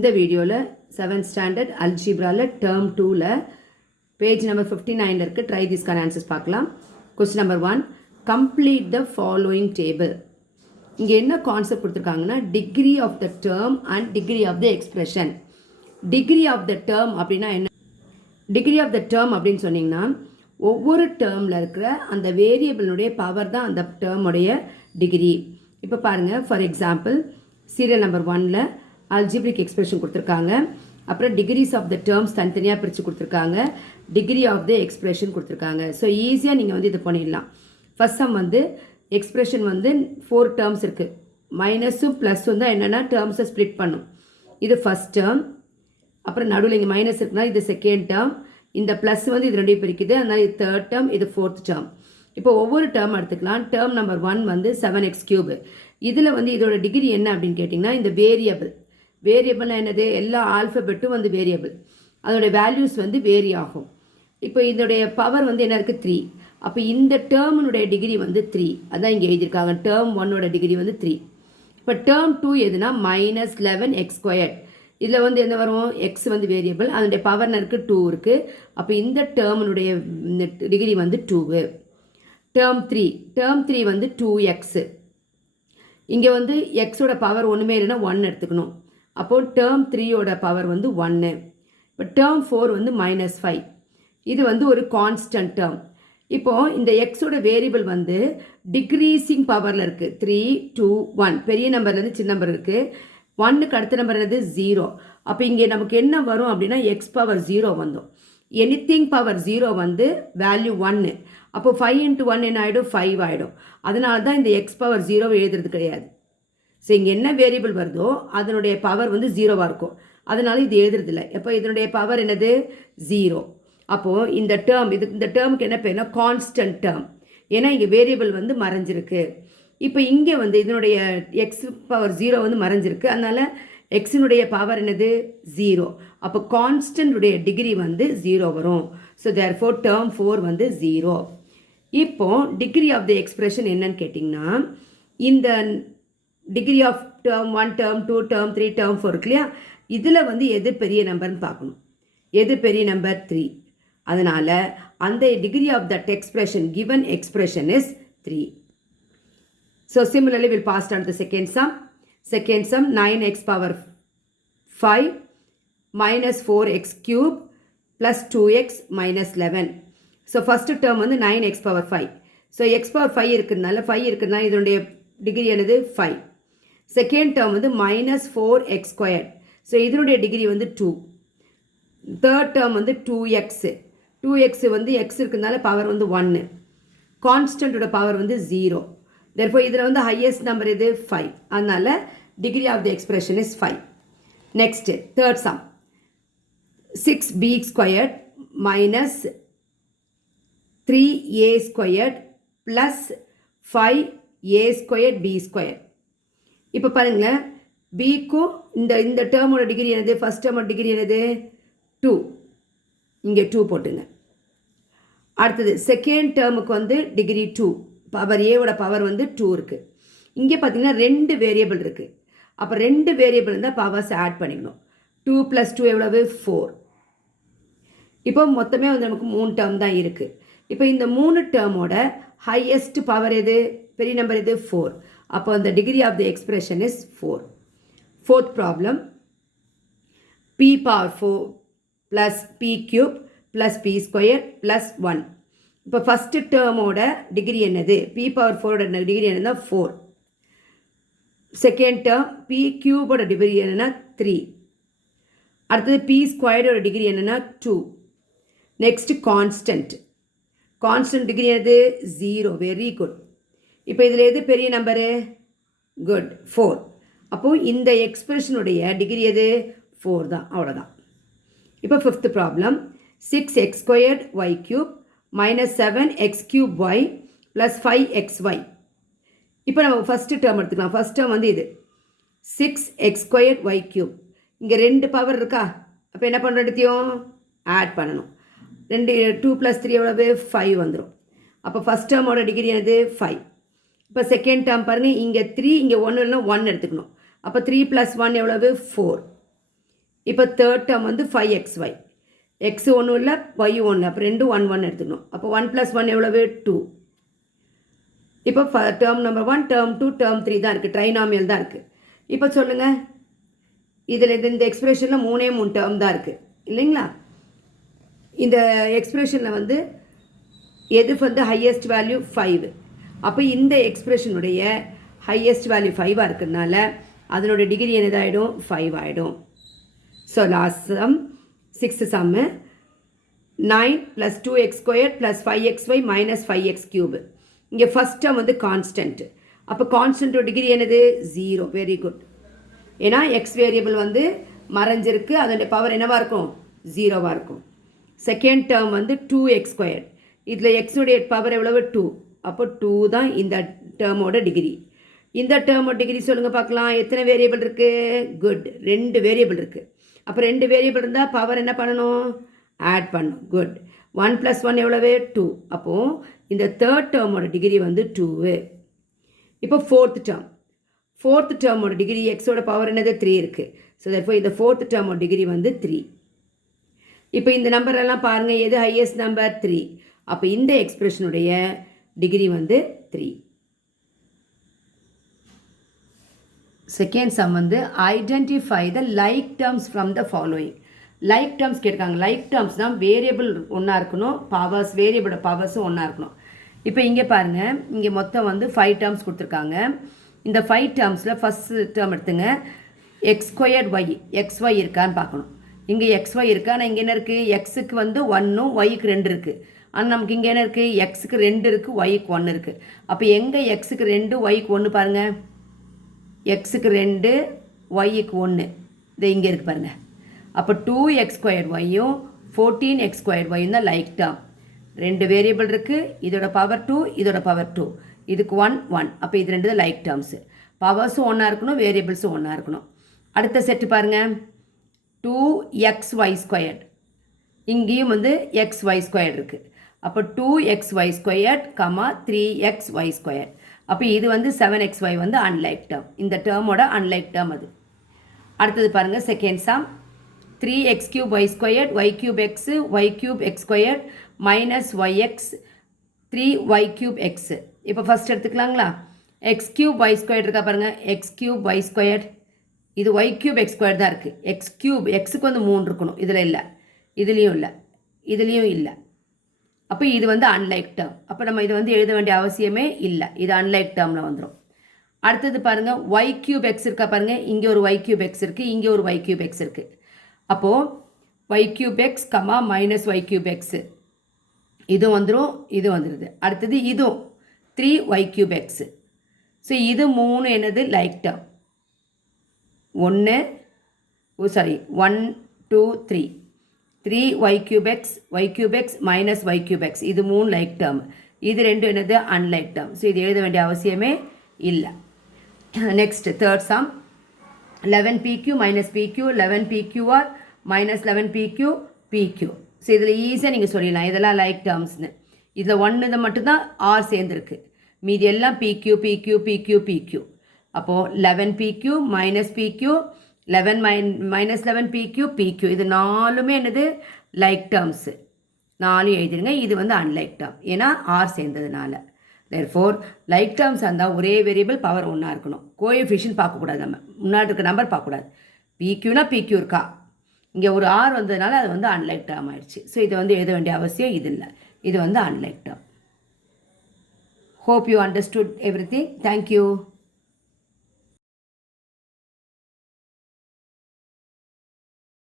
இந்த வீடியோவில் 7th standard அல்ஜிப்ராவில் டேர்ம் 2ல் பேஜ் நம்பர் 59 இருக்குது. ட்ரை திஸ்கான ஆன்சர்ஸ் பார்க்கலாம். Question number 1, complete the following table. இங்கே என்ன கான்செப்ட் கொடுத்துருக்காங்கன்னா degree of the term and degree of the expression. Degree of the term அப்படின்னா என்ன? டிகிரி ஆஃப் த டேர்ம் அப்படின்னு சொன்னிங்கன்னா ஒவ்வொரு டேர்மில் இருக்கிற அந்த வேரியபிளுடைய பவர் தான் அந்த டேர்முடைய டிகிரி. இப்போ பாருங்கள், ஃபார் எக்ஸாம்பிள் சீரியல் நம்பர் 1ல் அல்ஜிப்ரிக் எக்ஸ்பிரஷன் கொடுத்துருக்காங்க. அப்புறம் டிகிரிஸ் ஆஃப் த டேர்ம்ஸ் தனித்தனியாக பிரித்து கொடுத்துருக்காங்க. டிகிரி ஆஃப் த எக்ஸ்பிரஷன் கொடுத்துருக்காங்க. ஸோ ஈஸியாக நீங்கள் வந்து இது பண்ணிடலாம். ஃபர்ஸ்ட் சம் வந்து எக்ஸ்பிரஷன் வந்து 4 டேர்ம்ஸ் இருக்குது. மைனஸும் ப்ளஸும் தான் என்னென்னா டேர்ம்ஸை ஸ்ப்ளிட் பண்ணும். இது ஃபஸ்ட் டேர்ம். அப்புறம் நடுவில் இங்கே மைனஸ் இருக்குன்னா இது செகண்ட் டேர்ம். இந்த ப்ளஸ் வந்து இது ரெண்டையும் பிரிக்குது. அதனால் இது தேர்ட் டேர்ம், இது ஃபோர்த் டேர்ம். இப்போ ஒவ்வொரு டேர்ம் எடுத்துக்கலாம். டேர்ம் நம்பர் 1 வந்து 7x3. இதில் வந்து இதோட டிகிரி என்ன அப்படின்னு கேட்டிங்கன்னா இந்த வேரியபிள்னா என்னது? எல்லா ஆல்ஃபபெட்டும் வந்து வேரியபிள். அதோடய வேல்யூஸ் வந்து வேரி ஆகும். இப்போ இதோடைய பவர் வந்து என்ன இருக்குது? 3. அப்போ இந்த டேர்மினுடைய டிகிரி வந்து 3. அதான் இங்கே எழுதியிருக்காங்க. டேர்ம் 1ஓட டிகிரி வந்து 3. இப்போ டேர்ம் 2 எதுனா -11x². இதில் வந்து என்ன வரும்? எக்ஸ் வந்து வேரியபிள், அதனுடைய பவர் இருக்குது 2 இருக்குது. அப்போ இந்த டேர்மினுடைய டிகிரி வந்து 2. டேர்ம் 3 வந்து 2x. இங்கே வந்து எக்ஸோட பவர் ஒன்றுமே இல்லைன்னா 1 எடுத்துக்கணும். அப்போது டேர்ம் 3யோட பவர் வந்து 1. இப்போ டேர்ம் 4 வந்து -5. இது வந்து ஒரு கான்ஸ்டன்ட் டேர்ம். இப்போது இந்த எக்ஸோட வேரியபிள் வந்து டிக்ரீசிங் பவரில் இருக்குது. 3, 2, 1 பெரிய நம்பர்லேருந்து சின்ன நம்பர் இருக்குது. 1க்கு அடுத்த நம்பர் என்னது? 0. அப்போ இங்கே நமக்கு என்ன வரும் அப்படின்னா எக்ஸ் பவர் 0 வந்தோம். எனிதிங் பவர் 0 வந்து வேல்யூ 1. அப்போ 5 × 1 என்ன ஆகிடும்? 5 ஆகிடும். அதனால தான் இந்த எக்ஸ் பவர் 0 எழுதுறது கிடையாது. ஸோ இங்கே என்ன வேரியபிள் வருதோ அதனுடைய பவர் வந்து 0வாக இருக்கும். அதனால இது எழுதுறதில்லை. இப்போ இதனுடைய பவர் என்னது? 0. அப்போது இந்த டேர்முக்கு என்ன பேர்னா கான்ஸ்டன்ட் டேர்ம். ஏன்னா இங்கே வேரியபிள் வந்து மறைஞ்சிருக்கு. இப்போ இங்கே வந்து இதனுடைய எக்ஸ் பவர் 0 வந்து மறைஞ்சிருக்கு. அதனால் எக்ஸினுடைய பவர் என்னது? 0. அப்போ கான்ஸ்டன்டுடைய டிகிரி வந்து 0 வரும். ஸோ தேர்ஃபோர் டேர்ம் 4 வந்து 0. இப்போது டிகிரி ஆஃப் த எக்ஸ்பிரஷன் என்னன்னு கேட்டிங்கன்னா இந்த degree of term 1, term 2, term 3, term 4 இருக்கு இல்லையா? இதில் வந்து எது பெரிய நம்பர்னு பார்க்கணும். எது பெரிய நம்பர்? 3. அதனால் அந்த degree of that expression given expression is 3. So similarly we'll pass on to the second sum. Second sum 9x power 5 minus 4x³ plus 2x minus 11. So first term வந்து 9x power 5. So x power 5 இருக்கிறதுனால இதனுடைய degree என்னது? 5. Second term வந்து -4x². So இதனுடைய degree வந்து 2. Third term வந்து 2x. 2x வந்து x இருக்கிறதுனால பவர் வந்து 1. கான்ஸ்டன்டோட பவர் வந்து 0. therefore இதில் வந்து ஹையஸ்ட் நம்பர் இது 5. அதனால் degree of the expression is 5. Next third sum 6b² minus 3a² plus 5a²b². இப்போ பாருங்களேன், பிக்கும் இந்த டேர்மோட டிகிரி என்னது? ஃபஸ்ட் டேர்மோட டிகிரி என்னது? 2. இங்கே 2 போட்டுங்க. அடுத்தது செகண்ட் டேர்முக்கு வந்து டிகிரி 2. பவர் ஏவோட பவர் வந்து 2 இருக்குது. இங்கே பார்த்தீங்கன்னா 2 வேரியபிள் இருக்குது. அப்போ 2 வேரியபிள் இருந்தால் பவர்ஸ் ஆட் பண்ணிக்கணும். 2 + 2 எவ்வளவு? 4. இப்போ மொத்தமே வந்து நமக்கு 3 டேர்ம் தான் இருக்குது. இப்போ இந்த 3 டேர்மோட ஹையஸ்ட் பவர் எது? பெரிய நம்பர் எது? 4. அப்போ அந்த degree of the expression is 4. Fourth problem p power 4 plus p³ plus p² plus 1. இப்போ ஃபஸ்ட்டு டேர்மோட டிகிரி என்னது? p power 4ஓட டிகிரி என்னன்னா 4. செகண்ட் டேர்ம் p³ டிகிரி என்னென்னா 3. அடுத்தது p² டிகிரி என்னென்னா 2. நெக்ஸ்ட் கான்ஸ்டன்ட் டிகிரி என்னது? 0. Very good. இப்போ இதில் எது பெரிய நம்பரு? குட், 4. அப்போது இந்த எக்ஸ்பிரஷனுடைய டிகிரி எது? 4 தான். அவ்வளோதான். இப்போ fifth problem 6x² minus 7x³ plus 5xy. இப்போ நம்ம ஃபஸ்ட்டு டேர்ம் எடுத்துக்கலாம். ஃபஸ்ட் டேர்ம் வந்து இது 6x²y³ இங்கே 2 பவர் இருக்கா? அப்போ என்ன பண்ணுற? எடுத்தையும் ஆட் பண்ணணும். 2 + 3 எவ்வளவு? 5 வந்துடும். அப்போ ஃபஸ்ட் டேர்மோட டிகிரி என்னது? 5. இப்போ செகண்ட் டேர்ம் பாருங்கள், இங்கே 3 இங்கே 1 இல்லைனா 1 எடுத்துக்கணும். அப்போ 3 + 1 எவ்வளவு? 4. இப்போ தேர்ட் டேர்ம் வந்து 5xy. எக்ஸ் ஒன்றும் இல்லை, ஒய் ஒன்று, அப்போ ரெண்டும் 1 1 எடுத்துக்கணும். அப்போ 1 + 1 எவ்வளவு 2. இப்போ டேர்ம் நம்பர் 1, டேர்ம் 2, டேர்ம் 3 தான் இருக்குது, ட்ரைனாமியல் தான் இருக்குது. இப்போ சொல்லுங்கள், இதில் இந்த எக்ஸ்பிரஷனில் 3 டேர்ம் தான் இருக்குது இல்லைங்களா? இந்த எக்ஸ்பிரஷனில் வந்து எது வந்து ஹையஸ்ட் வேல்யூ 5. அப்போ இந்த எக்ஸ்பிரஷனுடைய ஹையஸ்ட் வேல்யூ 5 இருக்கிறதுனால அதனோட டிகிரி என்னதாகிடும் 5 ஆகிடும். ஸோ லாஸ்ட் சம் 6th சம்மு 9 + 2x² + 5xy - 5x³ இங்கே ஃபஸ்ட் டேர்ம் வந்து கான்ஸ்டன்ட். அப்போ கான்ஸ்டன்ட்டோட டிகிரி என்னது 0. Very good. ஏன்னா எக்ஸ் வேரியபிள் வந்து மறைஞ்சிருக்கு, அதோடைய பவர் என்னவாக இருக்கும் 0வாக இருக்கும். செகண்ட் டேர்ம் வந்து 2x². இதில் எக்ஸுடைய பவர் எவ்வளவு 2. அப்போ 2 தான் இந்த டேர்மோட டிகிரி. இந்த டேர்மோட டிகிரி சொல்லுங்கள் பார்க்கலாம். எத்தனை வேரியபிள் இருக்குது? குட், 2 வேரியபிள் இருக்குது. அப்போ 2 வேரியபிள் இருந்தால் பவர் என்ன பண்ணணும்? ஆட் பண்ணணும். குட். 1 + 1 எவ்வளவு 2. அப்போது இந்த தேர்ட் டேர்மோட டிகிரி வந்து 2. இப்போ ஃபோர்த் டேர்மோட டிகிரி எக்ஸோட பவர் என்னது 3 இருக்குது. ஸோ தட்ஃபோர் இந்த ஃபோர்த் டேர்மோட டிகிரி வந்து 3. இப்போ இந்த நம்பரெல்லாம் பாருங்கள், எது ஹையஸ்ட் நம்பர் 3. அப்போ இந்த எக்ஸ்பிரஷனுடைய டிகிரி வந்து 3. செகண்ட் சம் வந்து identify the like terms from the following. Like terms கேட்காங்க. லைக் டேர்ம்ஸ் தான் வேரியபிள் ஒன்றா இருக்கணும், பவர்ஸ் வேரியபிளோட பவர்ஸும் ஒன்றா இருக்கணும். இப்போ இங்கே பாருங்கள், இங்கே மொத்தம் வந்து 5 டேர்ம்ஸ் கொடுத்துருக்காங்க. இந்த 5 டேர்ம்ஸில் ஃபஸ்ட்டு டேர்ம் எடுத்துங்க, x²y xy இருக்கான்னு பார்க்கணும். இங்கே xy இருக்கா, ஆனால் இங்கே என்ன இருக்குது, எக்ஸுக்கு வந்து 1ம் ஒய்க்கு 2 இருக்குது. ஆனால் நமக்கு இங்கே என்ன இருக்குது, எக்ஸுக்கு 2 இருக்குது, ஒய்க்கு 1 இருக்குது. அப்போ எங்கே எக்ஸுக்கு 2 ஒய்க்கு 1 பாருங்கள், எக்ஸுக்கு 2 ஒய்க்கு 1 இது இங்கே இருக்குது பாருங்கள். அப்போ 2x²yயும் 14x²yயும் தான் லைக் டேர்ம். 2 வேரியபிள் இருக்குது, இதோட பவர் 2, இதோட பவர் 2, இதுக்கு 1 1. அப்போ இது 2 தான் லைக் டேர்ம்ஸு. பவர்ஸும் ஒன்றா இருக்கணும், வேரியபிள்ஸும் ஒன்றா இருக்கணும். அடுத்த செட்டு பாருங்கள், 2xy². இங்கேயும் வந்து xy² இருக்குது. அப்போ 2xy², 3xy². அப்போ இது வந்து 7xy வந்து அன்லைக் டேர்ம். இந்த டேர்மோட அன்லைக் டேர்ம் அது. அடுத்தது பாருங்கள், second sum 3x³ y², y³ x, y³ x² - yx 3y³ x. இப்போ ஃபஸ்ட் எடுத்துக்கலாங்களா, x³ y² இருக்கா பாருங்கள், x³ y², இது y³ x² தான் இருக்குது. x³ எக்ஸுக்கு வந்து 3 இருக்கணும், இதில் இல்லை, இதுலேயும் இல்லை, இதுலேயும் இல்லை. அப்போ இது வந்து அன்லைக் டேர்ம். அப்போ நம்ம இது வந்து எழுத வேண்டிய அவசியமே இல்லை, இது அன்லைக் டேர்மில் வந்துடும். அடுத்தது பாருங்கள், y³ x இருக்கா பாருங்கள், இங்கே ஒரு y³ x இருக்குது, இங்கே ஒரு y³ x இருக்குது. அப்போது y³ x, -y³ x இது வந்துடும், இது வந்துடுது. அடுத்தது இதுவும் 3y³ x. ஸோ இது 3 என்னது like term. 1 2 3 3y³ x, y³ x -y³ x இது 3 லைக் டேர்ம். இது 2 என்னது அன்லைக் டேர்ம். ஸோ இது எழுத வேண்டிய அவசியமே இல்லை. Next third some 11pq - pq 11pqr - 11pq pq. So இதில் ஈஸியாக நீங்கள் சொல்லிடலாம், இதெல்லாம் லைக் டேர்ம்ஸ்னு. இதில் 1 இதை மட்டும்தான் ஆர் சேர்ந்துருக்கு, மீதி எல்லாம் pq pq pq pq. அப்போது 11pq - pq 11 - 11pq pq இது 4மே என்னது லைக் டேர்ம்ஸு. 4 எழுதிடுங்க. இது வந்து அன்லைக் டேர்ம், ஏன்னா ஆர் சேர்ந்ததுனால. தேர்ஃபோர் லைக் டேர்ம்ஸ் இருந்தால் ஒரே வேரியபிள் பவர் ஒன்றா இருக்கணும். கோஎஃபிஷியன்ட் பார்க்கக்கூடாது, நம்ம முன்னாடி இருக்க நம்பர் பார்க்கக்கூடாது. பிக்யூனா பிக்யூ இருக்கா, இங்கே ஒரு ஆர் வந்ததுனால அது வந்து அன்லைக் டேர்ம் ஆயிடுச்சு. ஸோ இதை வந்து எழுத வேண்டிய அவசியம் இது இல்லை, இது வந்து unlike term. Hope you understood everything. Thank you.